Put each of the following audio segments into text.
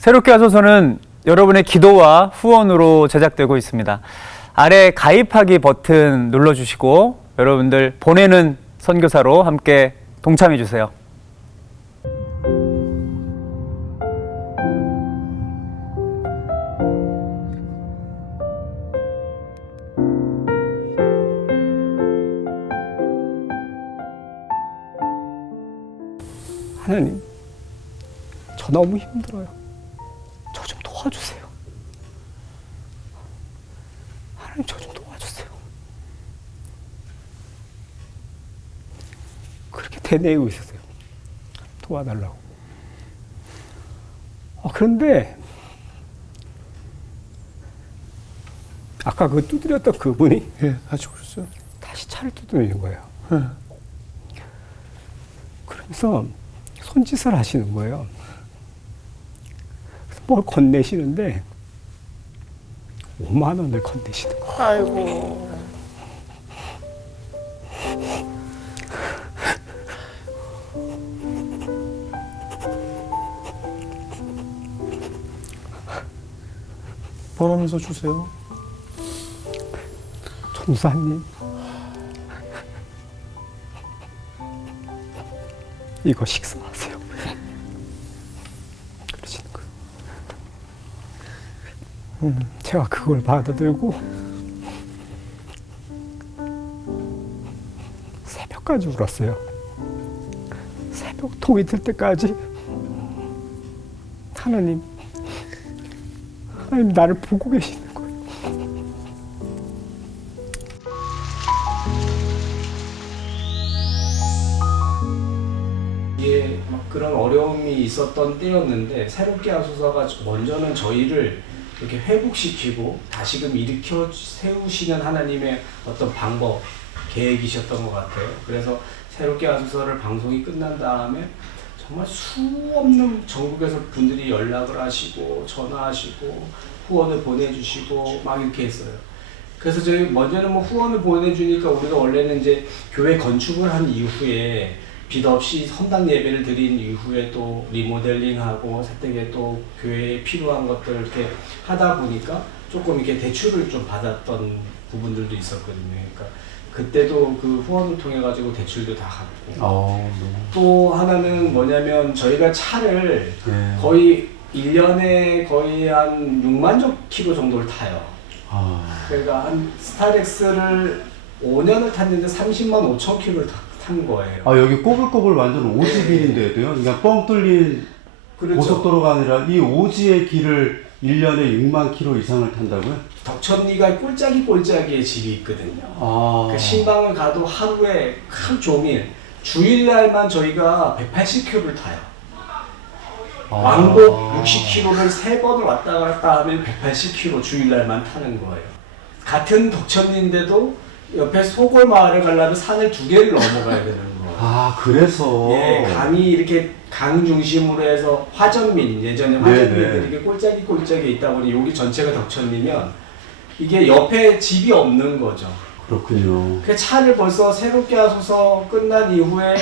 새롭게 하소서는 여러분의 기도와 후원으로 제작되고 있습니다. 아래 가입하기 버튼 눌러주시고 여러분들 보내는 선교사로 함께 동참해 주세요. 하나님, 저 너무 힘들어요. 저 좀 도와주세요. 하나님, 저 좀 도와주세요. 그렇게 되뇌이고 있었어요. 도와달라고. 그런데 아까 그 두드렸던 그분이 아주 그랬어요. 다시 차를 두드리는 거예요. 예. 그러면서 손짓을 하시는 거예요. 그래서 뭘 건네시는데 5만 원을 건네시는 거예요. 아이고. 번호면서 주세요. 전사님, 이거 식사하세요. 그러시는 거예요. 제가 그걸 받아들고 새벽까지 울었어요. 새벽 동이 들 때까지 하나님 나를 보고 계시는 거예요. 예, 막 그런 어려움이 있었던 때였는데 새롭게 하소서가 먼저는 저희를 이렇게 회복시키고 다시금 일으켜 세우시는 하나님의 어떤 방법, 계획이셨던 것 같아요. 그래서 새롭게 하소서를 방송이 끝난 다음에 정말 수 없는 전국에서 분들이 연락을 하시고 전화하시고 후원을 보내주시고 막 이렇게 했어요. 그래서 저희 먼저는 뭐 후원을 보내주니까 우리가 원래는 이제 교회 건축을 한 이후에 빚 없이 성당 예배를 드린 이후에 또 리모델링하고 세택에 또 교회에 필요한 것들을 이렇게 하다 보니까 조금 이렇게 대출을 좀 받았던 부분들도 있었거든요. 그러니까 그때도 그 후원을 통해 가지고 대출도 다 갚고 또 하나는 뭐냐면 저희가 차를 네. 거의 1년에 거의 한 6만 킬로 정도를 타요. 그러니까 한 스타렉스를 5년을 탔는데 30만 5천 킬로를 탄 거예요. 여기 꼬불꼬불 완전 오지길인데도요? 그러니까 뻥 뚫린 그렇죠. 고속도로가 아니라 이 오지의 길을 1년에 6만 킬로 이상을 탄다고요? 덕천리가 꼴짜기의 집이 있거든요. 그 신방을 가도 하루에 하루 종일 주일날만 저희가 180km를 타요. 왕복 60km를 3번을 왔다 갔다 하면 180km 주일날만 타는 거예요. 같은 덕천리인데도 옆에 소골 마을에 가려면 산을 2개를 넘어가야 되는 거예요. 그래서? 예, 강이 이렇게 강 중심으로 해서 화전민, 예전에 화전민들이 이게 꼴짜기에 있다 보니 여기 전체가 덕천리면 이게 옆에 집이 없는 거죠. 그렇군요. 그 차를 벌써 새롭게 하소서 끝난 이후에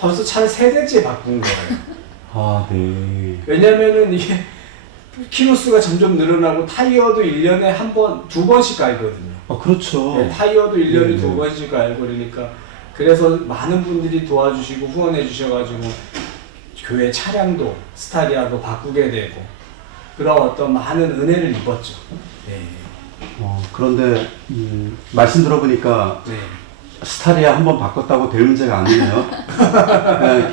벌써 차를 3대째 바꾼 거예요. 네. 왜냐면은 이게 키로수가 점점 늘어나고 타이어도 1년에 한 번, 2번씩 갈거든요. 그렇죠. 네, 타이어도 1년에 네. 2번씩 갈고 그러니까 그래서 많은 분들이 도와주시고 후원해 주셔가지고 교회 차량도 스타리아도 바꾸게 되고 그런 어떤 많은 은혜를 입었죠. 네. 그런데 말씀 들어보니까 네. 스타리아 한번 바꿨다고 될 문제가 아니네요. 네,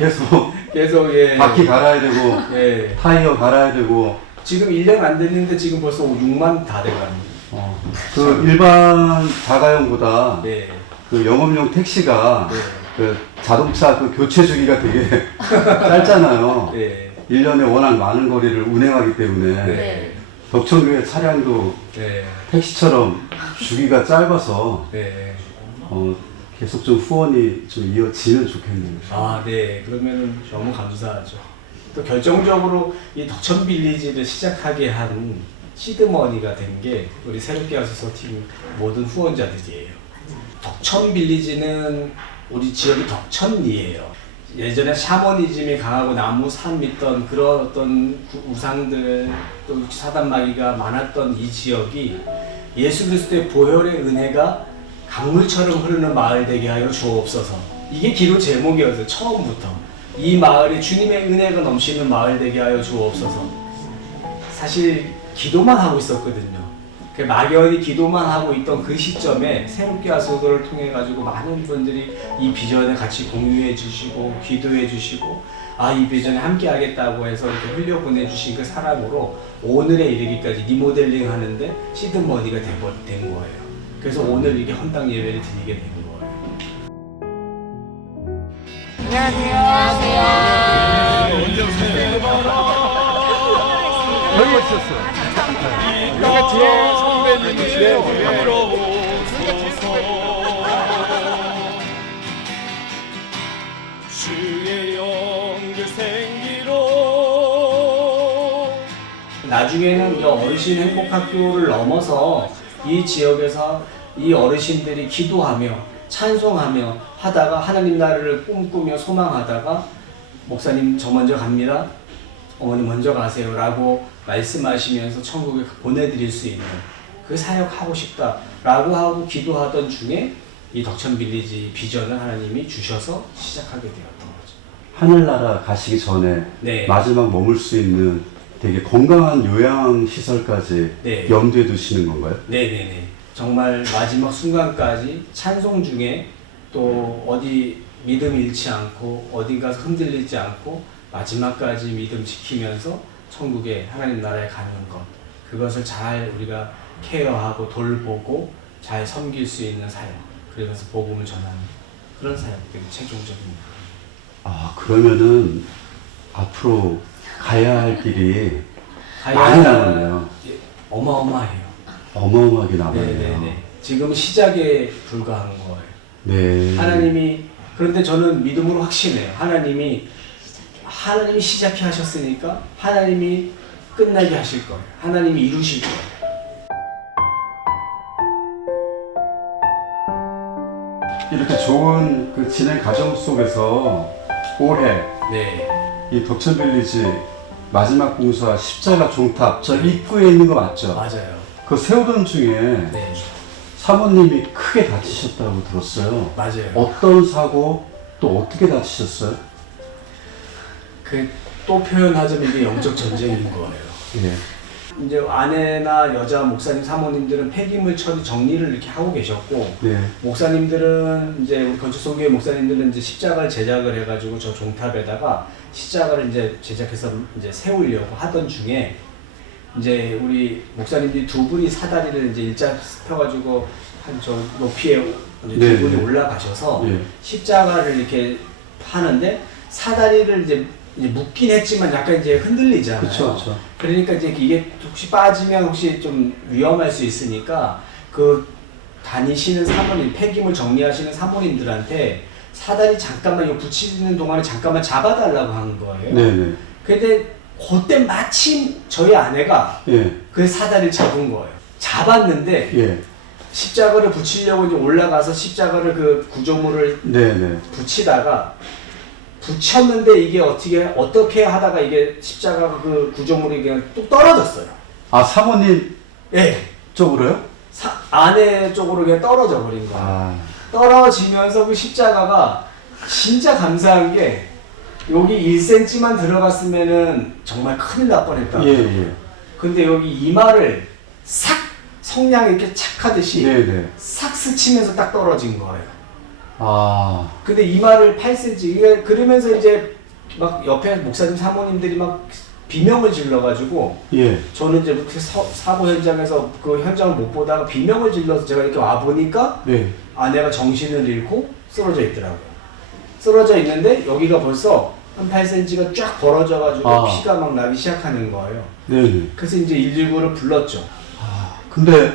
계속 예. 바퀴 갈아야 되고 예. 타이어 갈아야 되고 지금 1년 안 됐는데 지금 벌써 6만 다 돼갑니다. 그 일반 자가용보다 네. 그 영업용 택시가 네. 그 자동차 그 교체 주기가 되게 짧잖아요. 네. 1년에 워낙 많은 거리를 운행하기 때문에 네. 덕천교회 차량도 네. 택시처럼 주기가 짧아서 네. 계속 좀 후원이 좀 이어지면 좋겠네요. 네. 그러면은 너무 감사하죠. 또 결정적으로 이 덕천 빌리지를 시작하게 한 시드머니가 된 게 우리 새롭게 하소서 팀 모든 후원자들이에요. 덕천 빌리지는 우리 지역이 덕천리예요. 예전에 샤머니즘이 강하고 나무 산 믿던 그런 어떤 우상들 또 사단마귀가 많았던 이 지역이 예수 그리스도의 보혈의 은혜가 강물처럼 흐르는 마을 되게 하여 주옵소서. 이게 기도 제목이었어요. 처음부터. 이 마을이 주님의 은혜가 넘치는 마을 되게 하여 주옵소서. 사실 기도만 하고 있었거든요. 막연히 기도만 하고 있던 그 시점에 새롭게 하소서를 통해 가지고 많은 분들이 이 비전을 같이 공유해 주시고 기도해 주시고 이 비전에 함께 하겠다고 해서 이렇게 흘려보내 주신 그 사랑으로 오늘에 이르기까지 리모델링 하는데 시드머니가 된 거예요. 그래서 오늘 이게 헌당 예배를 드리게 된 거예요. 너무 멋있었어요. 그러니까 제 선배님이시래요. 주의 영그 생기로 나중에는 이 어르신 행복학교를 넘어서 이 지역에서 이 어르신들이 기도하며 찬송하며 하다가 하나님 나라를 꿈꾸며 소망하다가 목사님 저 먼저 갑니다. 어머니 먼저 가세요 라고 말씀하시면서 천국에 보내드릴 수 있는 그 사역하고 싶다 라고 하고 기도하던 중에 이 덕천빌리지 비전을 하나님이 주셔서 시작하게 되었던 거죠. 하늘나라 가시기 전에 네. 마지막 머물 수 있는 되게 건강한 요양시설까지 네. 염두에 두시는 건가요? 네네네. 정말 마지막 순간까지 찬송 중에 또 어디 믿음 잃지 않고 어디 가서 흔들리지 않고 마지막까지 믿음 지키면서 천국에 하나님 나라에 가는 것, 그것을 잘 우리가 케어하고 돌보고 잘 섬길 수 있는 사역, 그러면서 복음을 전하는 그런 사역들이 최종적입니다. 그러면은 앞으로 가야 할 길이 가야 많이 할- 남았네요. 예, 어마어마해요. 어마어마하게 남았네요. 네네네. 지금 시작에 불과한 거예요. 네. 하나님이, 그런데 저는 믿음으로 확신해요. 하나님이 시작해 하셨으니까 하나님이 끝나게 하실 거예요. 하나님이 이루실 거예요. 이렇게 좋은 그 진행 과정 속에서 올해 네. 이 덕천빌리지 마지막 공사 십자가 종탑 저 입구에 있는 거 맞죠? 맞아요. 그 세우던 중에 네. 사모님이 크게 다치셨다고 들었어요. 맞아요. 어떤 사고 또 어떻게 다치셨어요? 또 표현하자면 이게 영적 전쟁인 거예요. 예. 이제 아내나 여자 목사님 사모님들은 폐기물 처리 정리를 이렇게 하고 계셨고, 네. 목사님들은 이제 우리 건축성교회 목사님들은 이제 십자가를 제작을 해가지고 저 종탑에다가 십자가를 이제 제작해서 이제 세우려고 하던 중에 이제 우리 목사님들이 두 분이 사다리를 이제 일자 펴가지고 한 저 높이에 이제 네, 두 분이 네. 올라가셔서 네. 십자가를 이렇게 하는데 사다리를 이제 묶긴 했지만 약간 이제 흔들리잖아요. 그쵸. 그러니까 이제 이게 혹시 빠지면 혹시 좀 위험할 수 있으니까 그 다니시는 사모님, 폐기물 정리하시는 사모님들한테 사다리 잠깐만 이거 붙이는 동안에 잠깐만 잡아달라고 한 거예요. 네네. 근데 그때 마침 저희 아내가 예. 그 사다리를 잡은 거예요. 잡았는데 예. 십자가를 붙이려고 이제 올라가서 십자가를 그 구조물을 네네. 붙이다가 붙였는데 이게 어떻게 하다가 이게 십자가 그 구조물이 그냥 뚝 떨어졌어요. 사모님 예. 쪽으로요? 아내 쪽으로 그냥 떨어져 버린 거예요. 떨어지면서 그 십자가가 진짜 감사한 게 여기 1cm만 들어갔으면은 정말 큰일 날 뻔했다. 예. 근데 여기 이마를 싹 성냥 이렇게 착 하듯이 네네. 싹 스치면서 딱 떨어진 거예요. 근데 이마를 8cm 이게 그러면서 이제 막 옆에 목사님 사모님들이 막 비명을 질러가지고 예. 저는 이제 그 사고 현장에서 그 현장을 못 보다가 비명을 질러서 제가 이렇게 와 보니까 네. 아내가 정신을 잃고 쓰러져 있더라고요. 쓰러져 있는데 여기가 벌써 한 8cm가 쫙 벌어져가지고 피가 막 나기 시작하는 거예요. 네네. 그래서 이제 119를 불렀죠. 근데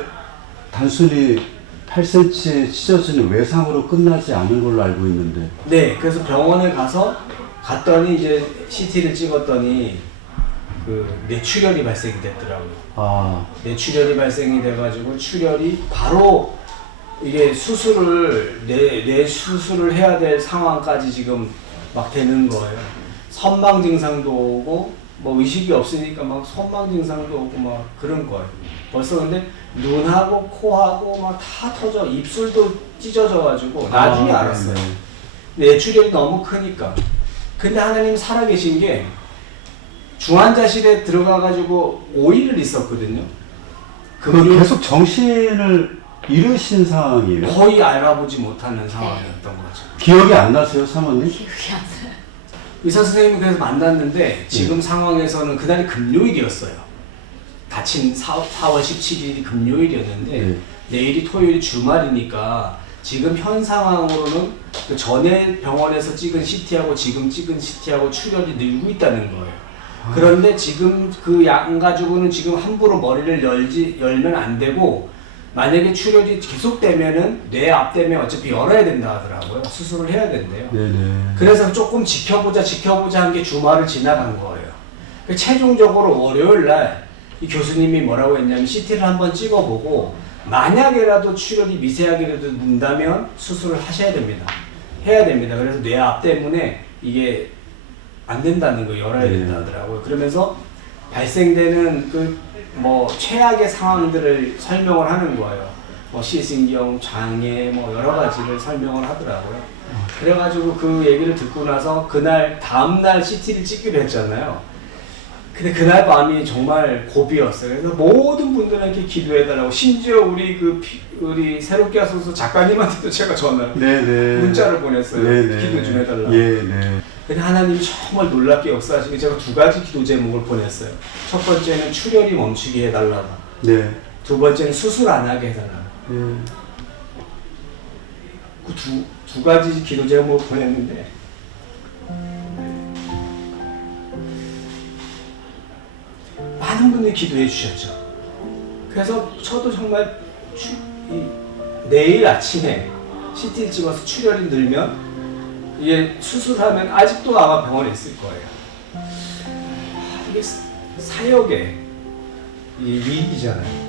단순히 8cm 찢어지는 외상으로 끝나지 않은 걸로 알고 있는데. 네, 그래서 병원을 갔더니 이제 CT를 찍었더니 그 뇌출혈이 발생이 됐더라고요. 뇌출혈이 발생이 돼가지고 출혈이 바로 이게 수술을 뇌 수술을 해야 될 상황까지 지금 막 되는 거예요. 선망 증상도 오고 뭐 의식이 없으니까 막 선망 증상도 오고 막 그런 거예요. 벌써 근데 눈하고 코하고 막 다 터져 입술도 찢어져가지고 나중에 알았어요. 뇌출혈이 너무 크니까. 근데 하나님 살아계신 게 중환자실에 들어가가지고 5일을 있었거든요. 그 계속 정신을 잃으신 상황이에요? 거의 알아보지 못하는 상황이었던 거죠. 기억이 안 나세요, 사모님? 기억이 안 나요. 의사 선생님이 그래서 만났는데 지금 상황에서는 그날이 금요일이었어요. 다친 4월 17일이 금요일이었는데 내일이 토요일이 주말이니까 지금 현 상황으로는 그 전에 병원에서 찍은 CT하고 지금 찍은 CT하고 출혈이 늘고 있다는 거예요. 그런데 지금 그 양 가지고는 지금 함부로 머리를 열면 안 되고 만약에 출혈이 계속되면은 뇌 앞대면 어차피 열어야 된다 하더라고요. 수술을 해야 된대요. 네네. 그래서 조금 지켜보자 한 게 주말을 지나간 거예요. 최종적으로 월요일 날 이 교수님이 뭐라고 했냐면 CT를 한번 찍어보고 만약에라도 출혈이 미세하게라도 는다면 수술을 하셔야 됩니다. 해야 됩니다. 그래서 뇌 앞 때문에 이게 안 된다는 거 열어야 된다 하더라고요. 그러면서 발생되는 그 뭐 최악의 상황들을 설명을 하는 거예요. 뭐 시신경, 장애, 뭐 여러 가지를 설명을 하더라고요. 그래가지고 그 얘기를 듣고 나서 그날 다음날 CT를 찍기로 했잖아요. 근데 그날 밤이 정말 고비였어요. 그래서 모든 분들에게 기도해달라고 심지어 우리 새롭게 하소서 작가님한테도 제가 문자를 보냈어요. 기도 좀 해달라고. 근데 하나님이 정말 놀랍게 역사하시고 제가 2가지 기도 제목을 보냈어요. 첫 번째는 출혈이 멈추게 해달라고. 두 번째는 수술 안 하게 해달라고. 그 두 가지 기도 제목을 보냈는데 많은 분들이 기도해 주셨죠. 그래서 저도 정말 내일 아침에 CT를 찍어서 출혈이 늘면 이게 수술하면 아직도 아마 병원에 있을 거예요. 이게 사역의 위기잖아요.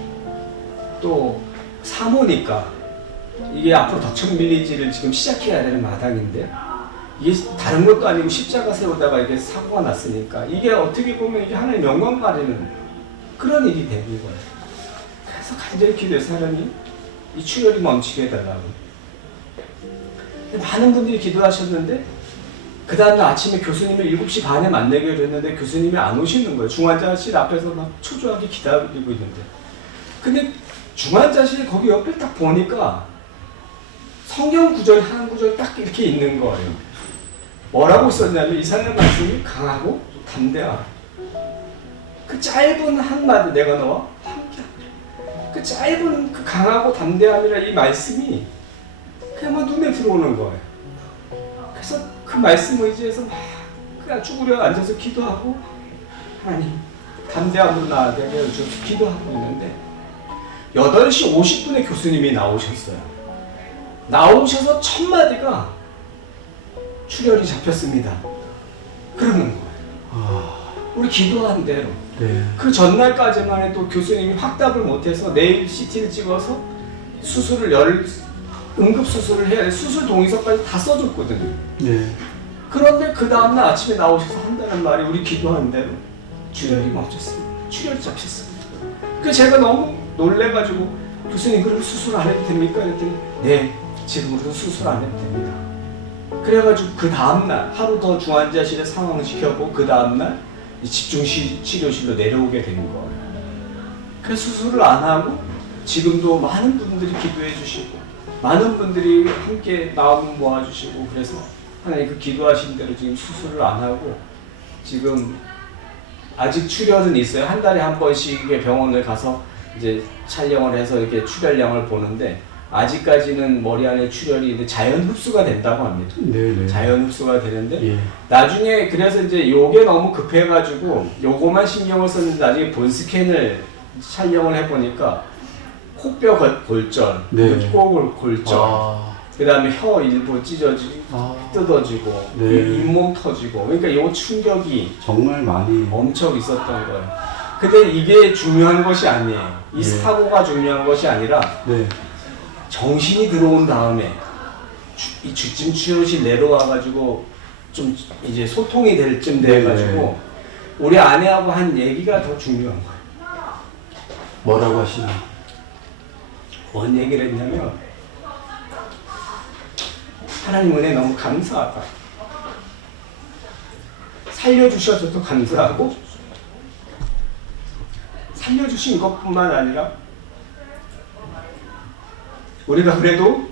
또 사모니까 이게 앞으로 덕천 빌리지를 지금 시작해야 되는 마당인데 이게 다른 것도 아니고 십자가 세우다가 이게 사고가 났으니까 이게 어떻게 보면 이게 하나의 영광 가리는 그런 일이 되는 거예요. 그래서 간절히 기도해서 하나님 이 출혈이 멈추게 해달라고. 많은 분들이 기도하셨는데 그 다음날 아침에 교수님을 7시 반에 만나기로 했는데 교수님이 안 오시는 거예요. 중환자실 앞에서 막 초조하게 기다리고 있는데 근데 중환자실 거기 옆에 딱 보니까 성경 구절 한 구절 딱 이렇게 있는 거예요. 뭐라고 썼냐면 이사야 말씀이 강하고 담대하라. 그 짧은 한마디 내가 너와 함께하리라. 그 짧은 그 강하고 담대함이라 이 말씀이 그냥 막 눈에 들어오는 거예요. 그래서 그 말씀 의지해서 막 그냥 쭈그려 앉아서 기도하고 하나님 담대함으로 나아가게 해주셔서 기도하고 있는데 8시 50분에 교수님이 나오셨어요. 나오셔서 첫 마디가 출혈이 잡혔습니다. 그러는 거예요. 우리 기도한 대로. 그 전날까지만 해도 교수님이 확답을 못해서 내일 CT를 찍어서 응급수술을 해야 돼. 수술 동의서까지 다 써줬거든요. 그런데 그 다음날 아침에 나오셔서 한다는 말이 우리 기도한 대로 출혈이 멈췄습니다. 출혈이 잡혔습니다. 그 제가 너무 놀래가지고 교수님 그럼 수술 안 해도 됩니까? 그랬더니 네, 지금으로는 수술 안 해도 됩니다. 그래가지고 그 다음날 하루 더 중환자실에 상황을 지켜보고 그 다음날 집중치료실로 내려오게 된 거예요. 그래서 수술을 안 하고 지금도 많은 분들이 기도해 주시고 많은 분들이 함께 마음 모아주시고 그래서 하나님 그 기도하신 대로 지금 수술을 안 하고 지금 아직 출혈은 있어요. 한 달에 한 번씩 병원을 가서 이제 촬영을 해서 이렇게 출혈량을 보는데 아직까지는 머리 안에 출혈이 자연 흡수가 된다고 합니다. 자연 흡수가 되는데 나중에 그래서 이제 요게 너무 급해가지고 요거만 신경을 썼는데 나중에 본 스캔을 촬영을 해보니까 코뼈 골절, 코 골절, 그 다음에 혀 일부 찢어지고 뜯어지고 잇몸 터지고 그러니까 요 충격이 정말 많이 엄청 있었던 거예요. 근데 이게 중요한 것이 아니에요. 이 사고가 중요한 것이 아니라 정신이 들어온 다음에 이 주침 치료실 내려와가지고 좀 이제 소통이 될 쯤 돼가지고 우리 아내하고 한 얘기가 더 중요한 거예요. 뭐라고 하시나요? 뭔 얘기를 했냐면 하나님 은혜 너무 감사하다. 살려주셔서도 감사하고 살려주신 것뿐만 아니라 우리가 그래도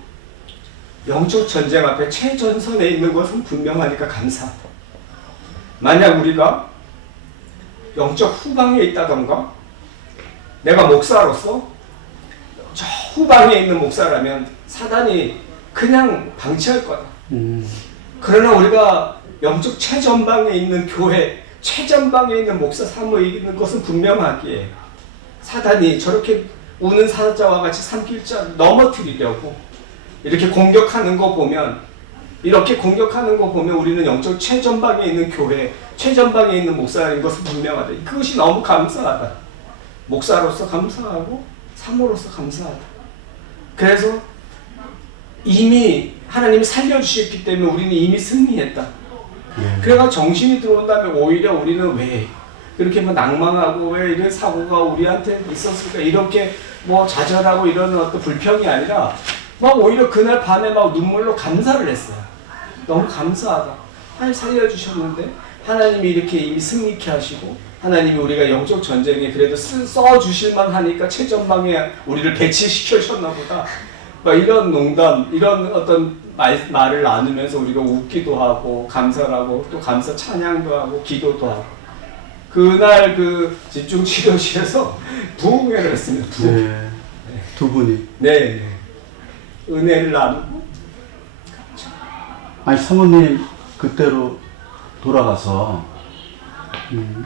영적 전쟁 앞에 최전선에 있는 것은 분명하니까 감사하다. 만약 우리가 영적 후방에 있다던가 내가 목사로서 저 후방에 있는 목사라면 사단이 그냥 방치할 거다. 그러나 우리가 영적 최전방에 있는 교회, 최전방에 있는 목사 사무에 있는 것은 분명하기에 사단이 저렇게 우는 사자와 같이 산길자 넘어뜨리려고 이렇게 공격하는 거 보면 우리는 영적 최전방에 있는 교회, 최전방에 있는 목사인 것은 분명하다. 그것이 너무 감사하다. 목사로서 감사하고 사모로서 감사하다. 그래서 이미 하나님이 살려주셨기 때문에 우리는 이미 승리했다. 그래가 정신이 들어온 다음에 오히려 우리는 왜 그렇게 뭐 낭망하고 왜 이런 사고가 우리한테 있었을까 이렇게 뭐 좌절하고 이러는 어떤 불평이 아니라 막 오히려 그날 밤에 막 눈물로 감사를 했어요. 너무 감사하다. 하나님 살려주셨는데 하나님이 이렇게 이미 승리케 하시고 하나님이 우리가 영적 전쟁에 그래도 써주실만 하니까 최전방에 우리를 배치시켜주셨나 보다. 막 이런 농담, 이런 어떤 말을 나누면서 우리가 웃기도 하고 감사를 하고 또 감사 찬양도 하고 기도도 하고 그날 그 집중치료실에서 부흥회를 했습니다. 네. 두 분이. 네. 은혜를 나누고. 아니 사모님 그때로 돌아가서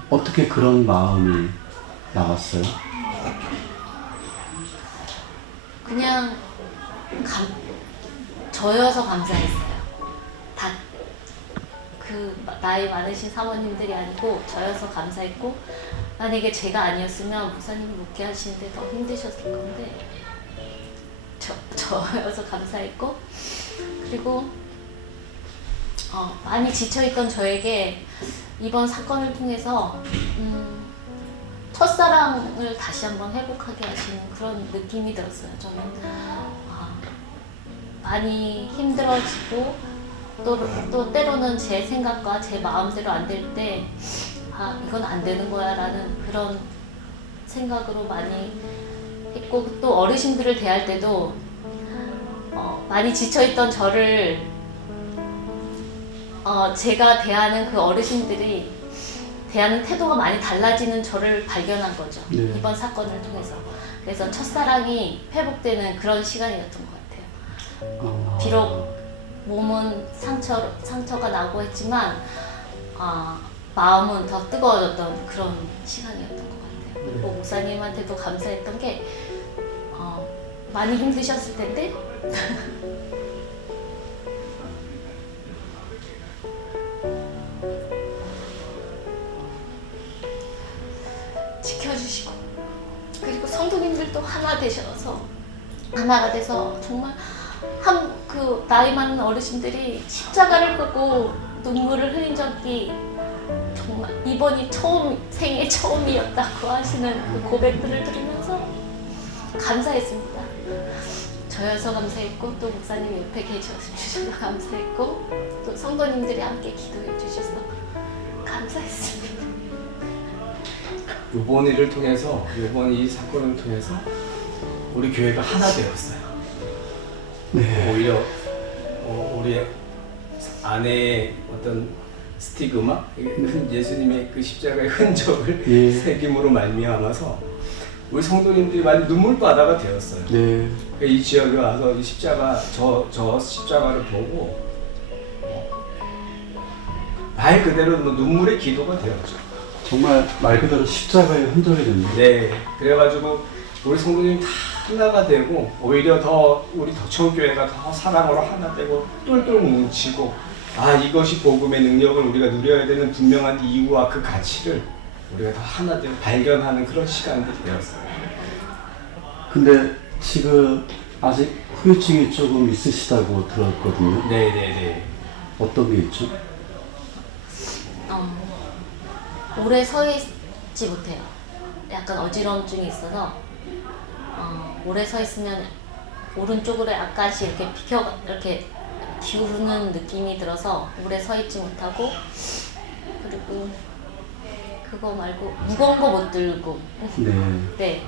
어떻게 그런 마음이 나왔어요? 그냥 저여서 감사했어요. 다 그 나이 많으신 사모님들이 아니고 저여서 감사했고 만약에 제가 아니었으면 목사님이 목회하시는데 더 힘드셨을 건데 저여서 감사했고 그리고 많이 지쳐있던 저에게 이번 사건을 통해서 첫사랑을 다시 한번 회복하게 하시는 그런 느낌이 들었어요. 저는 많이 힘들어지고 또 때로는 제 생각과 제 마음대로 안 될 때 이건 안 되는 거야 라는 그런 생각으로 많이 했고 또 어르신들을 대할 때도 많이 지쳐있던 저를 제가 대하는 그 어르신들이 대하는 태도가 많이 달라지는 저를 발견한 거죠. 네. 이번 사건을 통해서. 그래서 첫사랑이 회복되는 그런 시간이었던 것 같아요. 비록 몸은 상처가 나고 했지만 마음은 더 뜨거워졌던 그런 시간이었던 것 같아요. 그리고 목사님한테도 감사했던 게 많이 힘드셨을 텐데 지켜주시고 그리고 성도님들도 하나가 돼서 정말 그 나이 많은 어르신들이 십자가를 끄고 눈물을 흘린 적이 정말 이번이 생애 처음이었다고 하시는 그 고백들을 들으면서 감사했습니다. 저여서 감사했고 또 목사님이 옆에 계셔서 감사했고 또 성도님들이 함께 기도해 주셔서 감사했습니다. 이번 일을 통해서 이번 이 사건을 통해서 우리 교회가 하나 되었어요. 네. 오히려 우리 아내의 어떤 스티그마, 예수님의 그 십자가의 흔적을 새김으로 말미암아서 우리 성도님들이 많이 눈물바다가 되었어요. 네. 이 지역에 와서 이 십자가 저 십자가를 보고 말 그대로 눈물의 기도가 되었죠. 정말 말 그대로 십자가의 흔적이 됐네요. 네, 그래가지고 우리 성도님 다 하나가 되고 오히려 더 우리 덕천교회가 더 사랑으로 하나 되고 똘똘 뭉치고 이것이 복음의 능력을 우리가 누려야 되는 분명한 이유와 그 가치를 우리가 더 하나 되고 발견하는 그런 시간들이 되었어요. 근데 지금 아직 후유증이 조금 있으시다고 들었거든요. 네네네. 어떤 게 있죠? 오래 서 있지 못해요. 약간 어지러움증이 있어서 오래 서 있으면 오른쪽으로 약간씩 이렇게 이렇게 기울는 느낌이 들어서 오래 서 있지 못하고, 그리고 그거 말고 무거운 거 못 들고. 네. 네.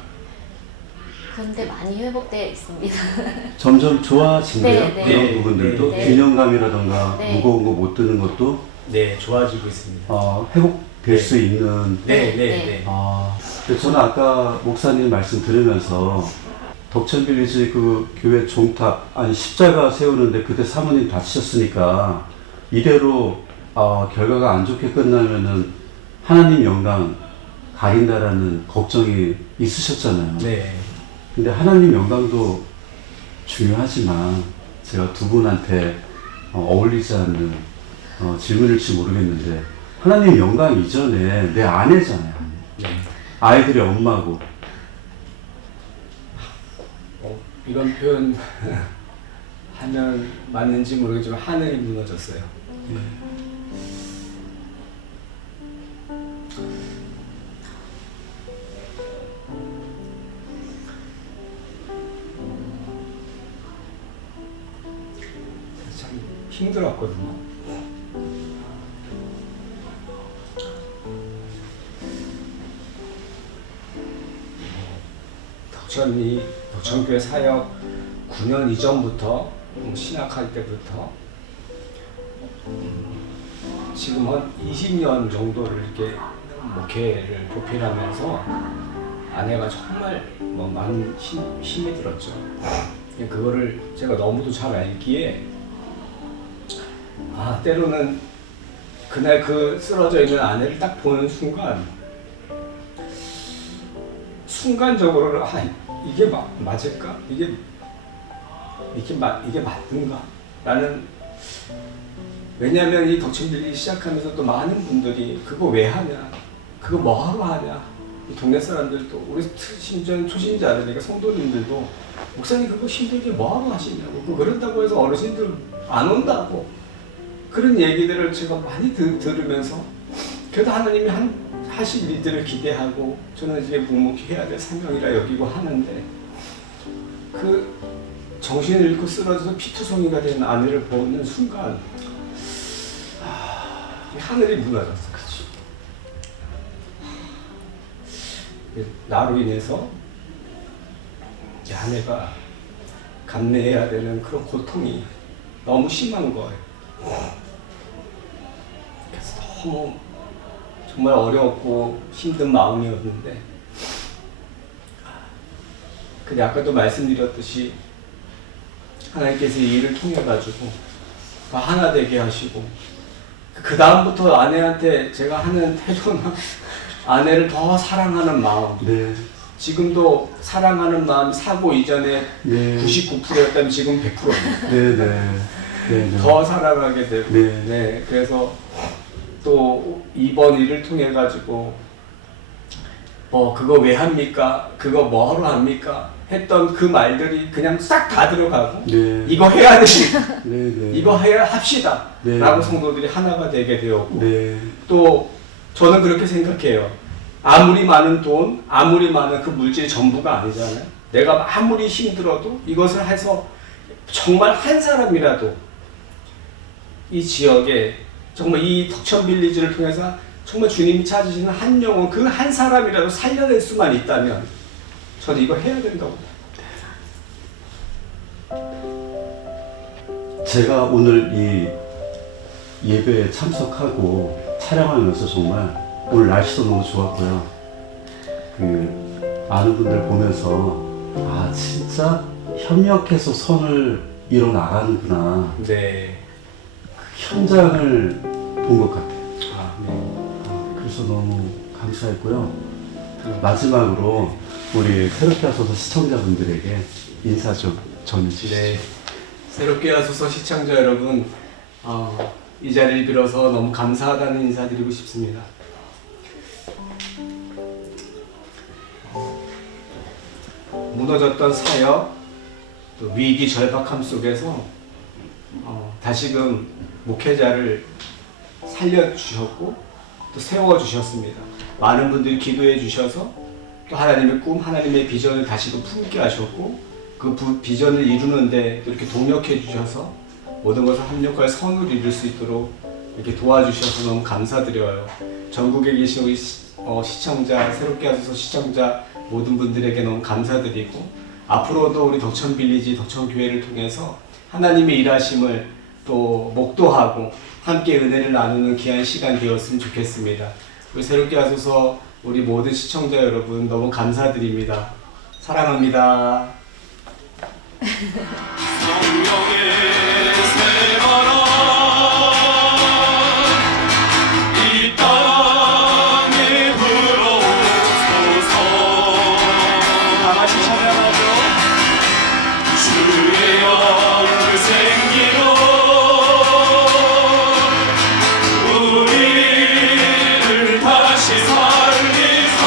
그런데 많이 회복되어 있습니다. 점점 좋아진대요. 네, 네. 그런 네, 부분들도 네. 균형감이라던가 네. 무거운 거 못 드는 것도 네, 좋아지고 있습니다. 회복될 네. 수 있는. 네, 네, 네. 네. 근데 저는 아까 목사님 말씀 들으면서 덕천빌리지 그 교회 종탑 아니 십자가 세우는데 그때 사모님 다치셨으니까 이대로 결과가 안 좋게 끝나면은 하나님 영광 가린다라는 걱정이 있으셨잖아요. 네. 근데 하나님 영광도 중요하지만 제가 두 분한테 어울리지 않는 질문일지 모르겠는데 하나님 영광 이전에 내 아내잖아요. 네. 아이들의 엄마고. 이런 표현 하면 맞는지 모르겠지만 하늘이 무너졌어요. 참 힘들었거든요. 덕천교회 사역 9년 이전부터 신학할 때부터 지금 한 20년 정도를 이렇게 목회를 보필하면서 아내가 정말 많은 힘이 들었죠. 그거를 제가 너무도 잘 알기에 때로는 그날 그 쓰러져 있는 아내를 딱 보는 순간적으로 이게 맞을까? 이게 맞는가? 라는, 왜냐하면 이 덕천빌리 시작하면서 또 많은 분들이 그거 왜 하냐? 그거 뭐하러 하냐? 이 동네 사람들도, 우리 심지어 초신자들, 성도님들도 목사님 그거 힘들게 뭐하러 하시냐고, 그런다고 해서 어르신들 안 온다고, 그런 얘기들을 제가 많이 들으면서 그래도 하나님이 하실 일들을 기대하고 저는 이제 묵묵해야 될 사명이라 여기고 하는데, 그 정신을 잃고 쓰러져서 피투성이가 된 아내를 보는 순간 하늘이 무너졌어. 그치? 나로 인해서 이 아내가 감내해야 되는 그런 고통이 너무 심한 거예요. 그래서 너무 정말 어려웠고 힘든 마음이었는데, 근데 아까도 말씀드렸듯이 하나님께서 이 일을 통해 가지고 하나 되게 하시고, 그 다음부터 아내한테 제가 하는 태도나 아내를 더 사랑하는 마음, 네. 지금도 사랑하는 마음이 사고 이전에 네. 99%였다면 지금 100%입니다. 네네. 네네. 더 사랑하게 되고, 네. 네, 그래서 또 이번 일을 통해 가지고 그거 왜 합니까? 그거 뭐하러 합니까? 했던 그 말들이 그냥 싹 다 들어가고, 네. 이거 해야 됩니다. 네네. 이거 해야 합시다. 네. 라고 성도들이 하나가 되게 되었고, 네. 또 저는 그렇게 생각해요. 아무리 많은 돈, 아무리 많은 그 물질이 전부가 아니잖아요. 내가 아무리 힘들어도 이것을 해서 정말 한 사람이라도 이 지역에 정말 이 덕천빌리지를 통해서 정말 주님이 찾으시는 한 영혼, 그 한 사람이라도 살려낼 수만 있다면 저는 이거 해야 된다고. 제가 오늘 이 예배에 참석하고 촬영하면서 정말 오늘 날씨도 너무 좋았고요. 그 많은 분들 보면서 진짜 협력해서 선을 이뤄 나가는구나. 네. 그 현장을 본 것 같아요. 네. 그래서 너무 감사했고요. 마지막으로 우리 새롭게 하소서 시청자분들에게 인사 좀 전해주시죠. 네. 새롭게 하소서 시청자 여러분, 이 자리를 빌어서 너무 감사하다는 인사드리고 싶습니다. 무너졌던 사역, 또 위기 절박함 속에서 다시금 목회자를 살려주셨고, 또 세워주셨습니다. 많은 분들이 기도해 주셔서 또 하나님의 꿈, 하나님의 비전을 다시금 품게 하셨고 그 비전을 이루는데 또 이렇게 동력해 주셔서 모든 것을 합력할 선을 이룰 수 있도록 이렇게 도와주셔서 너무 감사드려요. 전국에 계신 우리 시청자, 새롭게 하소서 시청자 모든 분들에게 너무 감사드리고 앞으로도 우리 덕천빌리지, 덕천교회를 통해서 하나님의 일하심을 또 목도하고 함께 은혜를 나누는 귀한 시간 되었으면 좋겠습니다. 우리 새롭게 하소서 우리 모든 시청자 여러분 너무 감사드립니다. 사랑합니다. 성령의 새바람 이 땅에 불어오소서. 다 같이 찬양하죠. 주의 영을 생기로 우리를 다시 살리사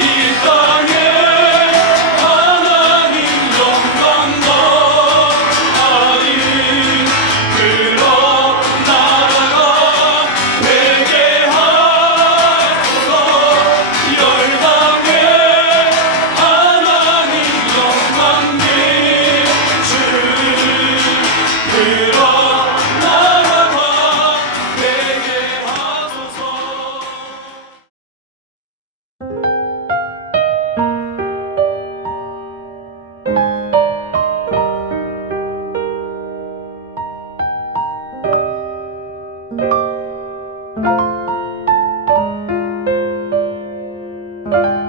이 땅에 하나님 영광 더하리. 그런 나라가 되게 하소서. 열방에 하나님 영광 비추리. 그런 나라가 되게 하소서. 음.